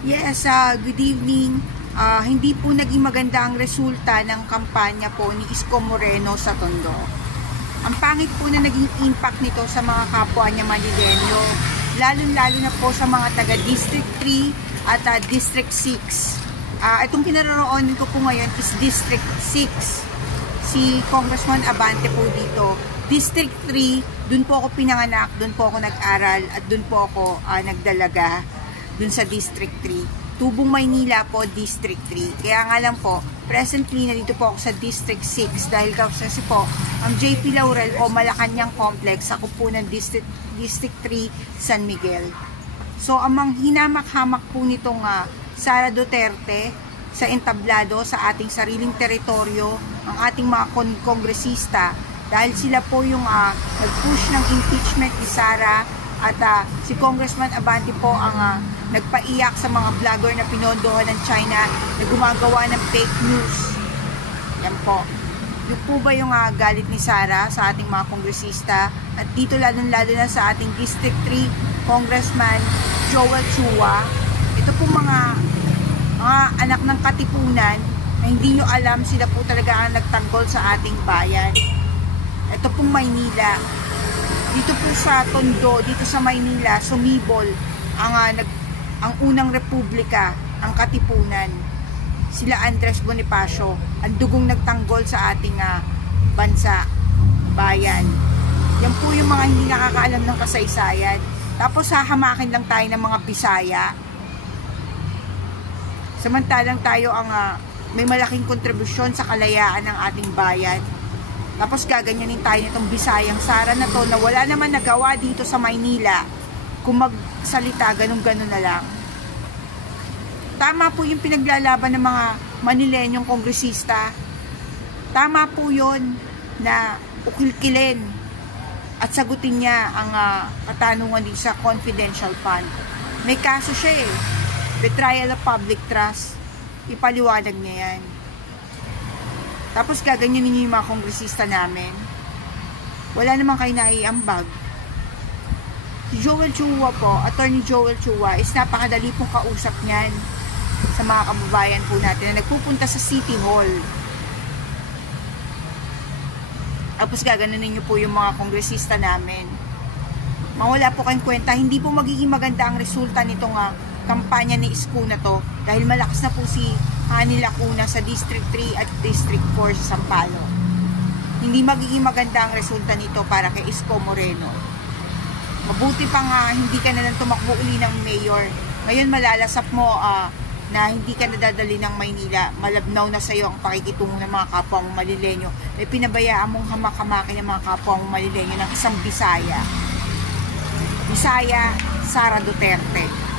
Yes, good evening. Hindi po naging maganda ang resulta ng kampanya po ni Isko Moreno sa Tondo. Ang pangit po na naging impact nito sa mga kapwa niya Manileño, lalo-lalo na po sa mga taga District 3 at District 6. Itong kinaroroonan ko po ngayon is District 6. Si Congressman Abante po dito. District 3, dun po ako pinanganak, dun po ako nag-aral, at dun po ako nagdalaga dun sa District 3. Tubong Maynila po, District 3. Kaya nga lang po, presently, nandito po ako sa District 6 dahil kasi po, ang JP Laurel o Malacanang Complex, ako po ng District 3, San Miguel. So, ang hinamak-hamak po nitong Sara Duterte sa entablado sa ating sariling teritoryo, ang ating mga kongresista, dahil sila po yung nag-push ng impeachment ni Sara at si Congressman Abante po ang nagpaiyak sa mga vlogger na pinondohan ng China na gumagawa ng fake news. Yan po. Yung po ba yung galit ni Sara sa ating mga kongresista? At dito lalong-lalo na sa ating District 3 Congressman Joel Chua. Ito po mga anak ng katipunan na hindi nyo alam, sila po talaga ang nagtanggol sa ating bayan. Ito pong Maynila. Dito po sa Tondo, dito sa Maynila, sumibol ang unang republika, ang Katipunan. Sila Andres Bonifacio, ang dugong nagtanggol sa ating bansa, bayan. Yan po yung mga hindi nakakaalam ng kasaysayan. Tapos hahamakin lang tayo ng mga Bisaya. Samantalang tayo ang may malaking kontribusyon sa kalayaan ng ating bayan. Tapos gaganyanin tayo nitong Bisayang Sara na to na wala naman nagawa dito sa Maynila kung magsalita ganun-ganun na lang. Tama po yung pinaglalaban ng mga Manileñong kongresista. Tama po yun na ukilkilin at sagutin niya ang katanungan din sa confidential fund. May kaso siya betrayal of public trust. Ipaliwanag niya yan. Tapos gaganyanin niyo yung mga kongresista namin. Wala naman kayo naiambag. Si Joel Chua po, Attorney Joel Chua, is napakadali pong kausap niyan sa mga kababayan po natin na nagpupunta sa City Hall. Tapos gaganunin niyo po yung mga kongresista namin. Mawala po kayong kwenta, hindi po magiging maganda ang resulta nitong kampanya ni Isko na to dahil malakas na po si Hani Lacuna sa District 3 at District 4 sa Sampaloc. Hindi magiging maganda ang resulta nito para kay Isko Moreno. Mabuti pa hindi ka na lang tumakbo uli ng mayor. Ngayon malalasap mo na hindi ka nadadali ng Maynila. Malabnaw na sa iyo ang pakikitungo ng mga kapwa mong Manileño. May pinabayaan mong hamak-hamakin ng mga kapwa mong Manileño ng isang Bisaya. Bisaya Sara Duterte.